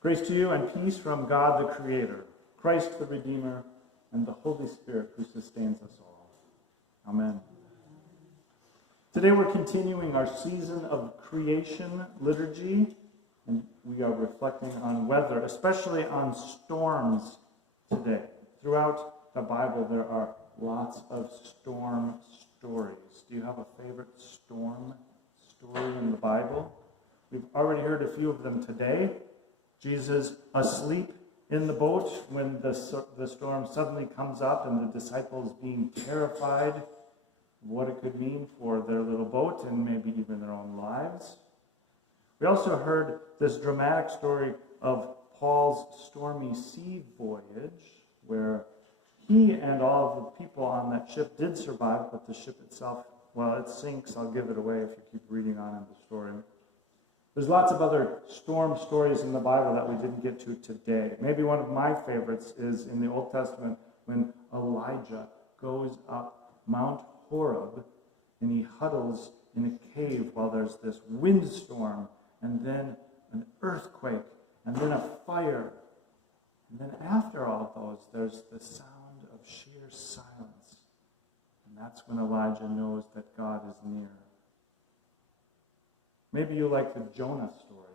Grace to you and peace from God the Creator, Christ the Redeemer, and the Holy Spirit who sustains us all. Amen. Today we're continuing our season of creation liturgy, and we are reflecting on weather, especially on storms today. Throughout the Bible there are lots of storm stories. Do you have a favorite storm story in the Bible? We've already heard a few of them today. Jesus asleep in the boat when the storm suddenly comes up and the disciples being terrified of what it could mean for their little boat and maybe even their own lives. We also heard this dramatic story of Paul's stormy sea voyage, where he and all of the people on that ship did survive, but the ship itself, well, it sinks. I'll give it away if you keep reading on in the story. There's lots of other storm stories in the Bible that we didn't get to today. Maybe one of my favorites is in the Old Testament when Elijah goes up Mount Horeb and he huddles in a cave while there's this windstorm and then an earthquake and then a fire. And then after all of those, there's the sound of sheer silence. And that's when Elijah knows that God is near. Maybe you like the Jonah story.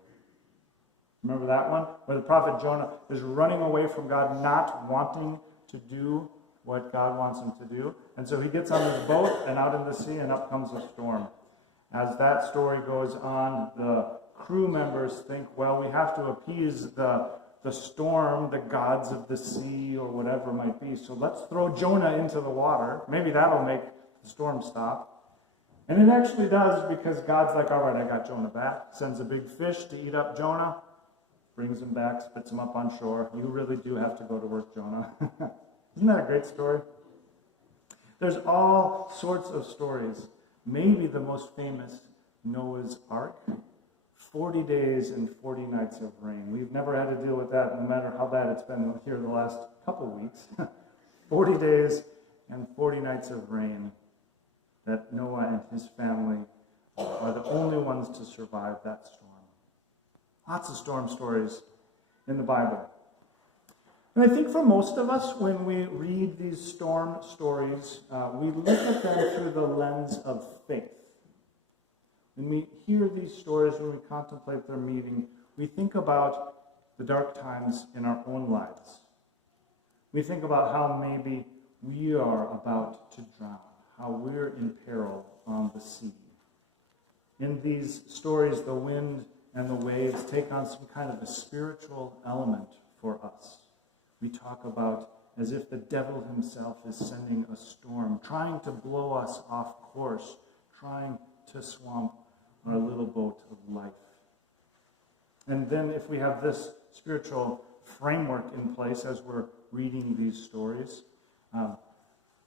Remember that one? Where the prophet Jonah is running away from God, not wanting to do what God wants him to do. And so he gets on his boat and out in the sea, and up comes a storm. As that story goes on, the crew members think, well, we have to appease the storm, the gods of the sea, or whatever it might be. So let's throw Jonah into the water. Maybe that'll make the storm stop. And it actually does, because God's like, all right, I got Jonah back. Sends a big fish to eat up Jonah. Brings him back, spits him up on shore. You really do have to go to work, Jonah. Isn't that a great story? There's all sorts of stories. Maybe the most famous, Noah's Ark. 40 days and 40 nights of rain. We've never had to deal with that, no matter how bad it's been here the last couple weeks. 40 days and 40 nights of rain. That Noah and his family are the only ones to survive that storm. Lots of storm stories in the Bible. And I think for most of us, when we read these storm stories, we look at them through the lens of faith. When we hear these stories, when we contemplate their meaning, we think about the dark times in our own lives. We think about how maybe we are about to drown, how we're in peril on the sea. In these stories, the wind and the waves take on some kind of a spiritual element for us. We talk about as if the devil himself is sending a storm, trying to blow us off course, trying to swamp our little boat of life. And then if we have this spiritual framework in place as we're reading these stories,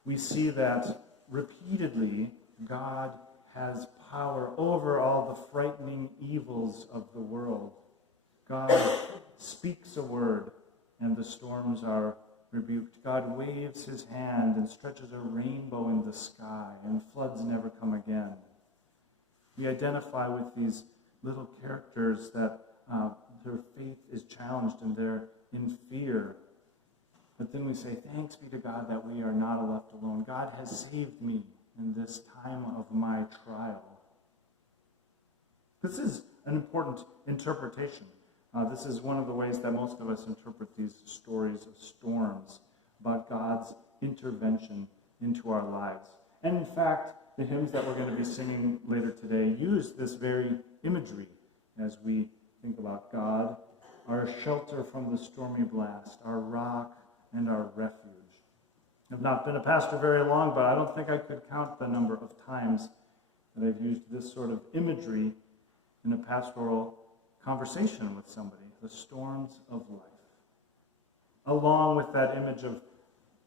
we see that repeatedly God has power over all the frightening evils of the world. God speaks a word and the storms are rebuked. God waves his hand and stretches a rainbow in the sky, and floods never come again. We identify with these little characters that their faith is challenged and they're in fear. But then we say, thanks be to God that we are not left alone. God has saved me in this time of my trial. This is an important interpretation. This is one of the ways that most of us interpret these stories of storms, about God's intervention into our lives. And in fact, the hymns that we're going to be singing later today use this very imagery as we think about God, our shelter from the stormy blast, our rock and our refuge. I've not been a pastor very long, but I don't think I could count the number of times that I've used this sort of imagery in a pastoral conversation with somebody, the storms of life. Along with that image of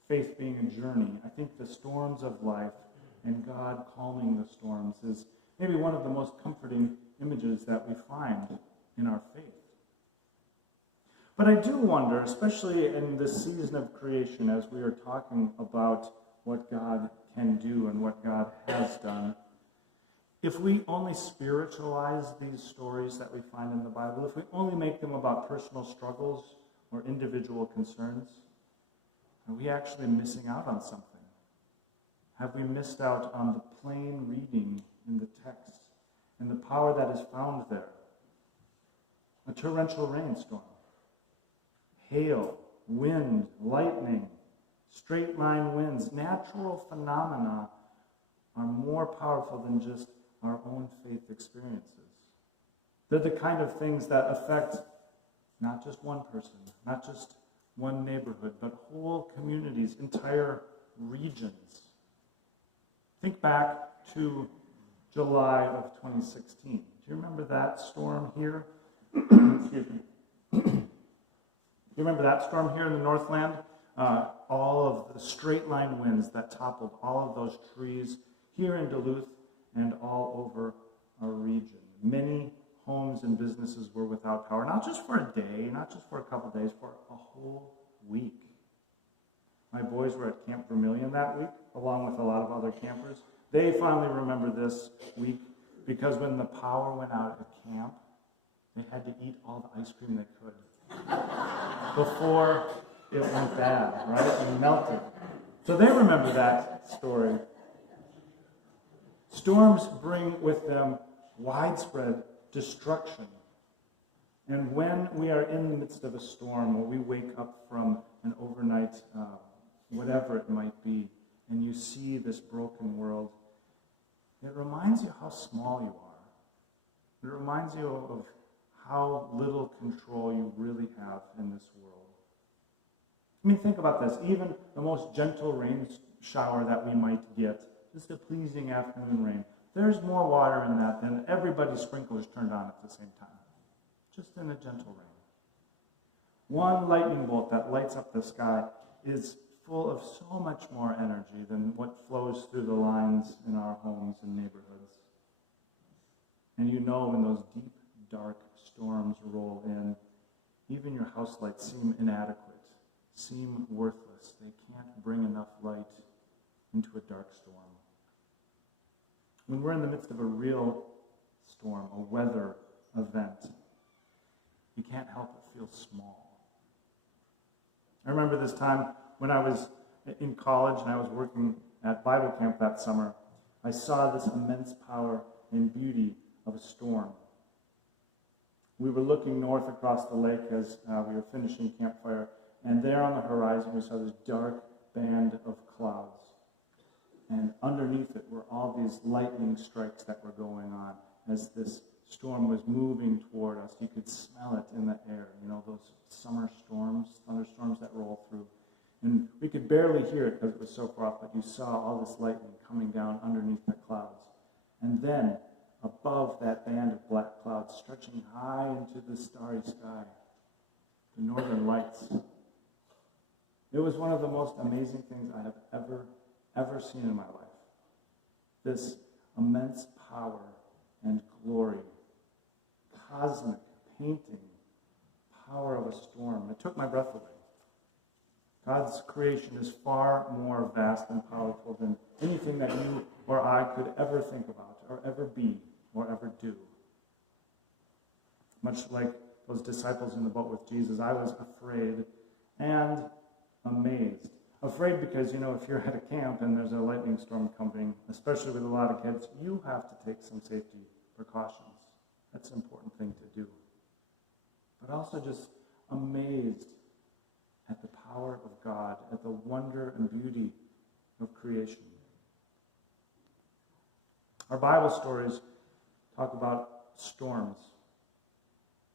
faith being a journey, I think the storms of life and God calming the storms is maybe one of the most comforting images that we find in our faith. But I do wonder, especially in this season of creation, as we are talking about what God can do and what God has done, If we only spiritualize these stories that we find in the Bible, if we only make them about personal struggles or individual concerns, are we actually missing out on something? Have we missed out on the plain reading in the text and the power that is found there? A torrential rainstorm, hail, wind, lightning, straight line winds, natural phenomena are more powerful than just our own faith experiences. They're the kind of things that affect not just one person, not just one neighborhood, but whole communities, entire regions. Think back to July of 2016. Do you remember that storm here? Excuse me. You remember that storm here in the Northland? All of the straight line winds that toppled all of those trees here in Duluth and all over our region. Many homes and businesses were without power, not just for a day, not just for a couple days, for a whole week. My boys were at Camp Vermilion that week, along with a lot of other campers. They finally remember this week because when the power went out at camp, they had to eat all the ice cream they could before it went bad, right? And melted. So they remember that story. Storms bring with them widespread destruction. And when we are in the midst of a storm, or we wake up from an overnight, whatever it might be, and you see this broken world, it reminds you how small you are. It reminds you of how little control you really have in this world. I mean, think about this. Even the most gentle rain shower that we might get, just a pleasing afternoon rain, there's more water in that than everybody's sprinklers turned on at the same time, just in a gentle rain. One lightning bolt that lights up the sky is full of so much more energy than what flows through the lines in our homes and neighborhoods. And you know when those deep, dark storms roll in, even your house lights seem inadequate, seem worthless. They can't bring enough light into a dark storm. When we're in the midst of a real storm, a weather event, you can't help but feel small. I remember this time when I was in college and I was working at Bible camp that summer. I saw this immense power and beauty of a storm. We were looking north across the lake as we were finishing campfire, and there on the horizon we saw this dark band of clouds. And underneath it were all these lightning strikes that were going on as this storm was moving toward us. You could smell it in the air, those summer storms, thunderstorms that roll through. And we could barely hear it because it was so far off, but you saw all this lightning coming down underneath the clouds. And then, above that band of black clouds, stretching high into the starry sky, the northern lights. It was one of the most amazing things I have ever seen in my life. This immense power and glory, cosmic painting, power of a storm. It took my breath away. God's creation is far more vast and powerful than anything that you or I could ever think about, or ever be, or ever do. Much like those disciples in the boat with Jesus, I was afraid and amazed. Afraid because, if you're at a camp and there's a lightning storm coming, especially with a lot of kids, you have to take some safety precautions. That's an important thing to do. But also just amazed at the power of God, at the wonder and beauty of creation. Our Bible stories talk about storms,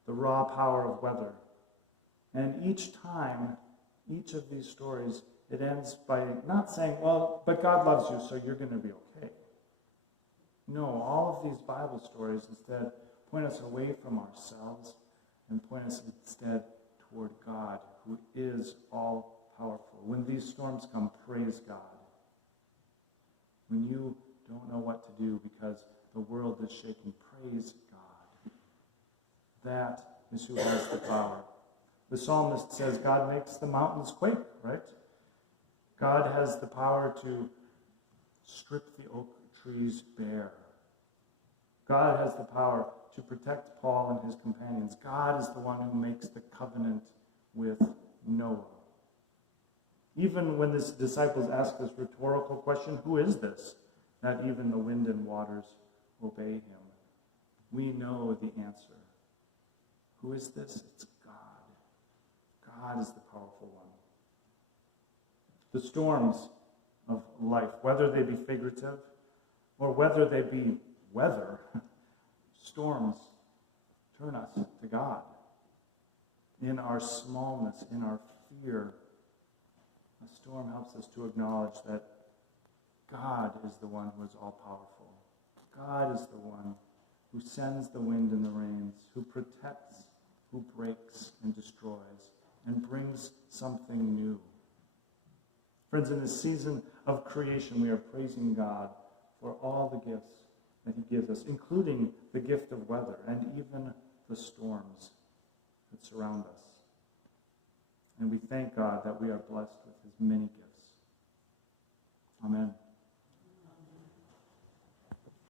the raw power of weather. And each time, each of these stories, it ends by not saying, well, but God loves you, so you're going to be okay. No, all of these Bible stories instead point us away from ourselves and point us instead toward God, who is all-powerful. When these storms come, praise God. When you don't know what to do because the world is shaking, praise God. That is who has the power. The psalmist says God makes the mountains quake, right? God has the power to strip the oak trees bare God has the power to protect Paul and his companions. God is the one who makes the covenant with Noah. Even when the disciples ask this rhetorical question, who is this, that even the wind and waters obey him, we know the answer. Who is this? It's God. God is the powerful one. The storms of life, whether they be figurative or whether they be weather, storms turn us to God. In our smallness, in our fear, a storm helps us to acknowledge that God is the one who is all-powerful. God is the one who sends the wind and the rains, who protects, who breaks and destroys, and brings something new. Friends, in this season of creation, we are praising God for all the gifts that he gives us, including the gift of weather and even the storms that surround us. And we thank God that we are blessed with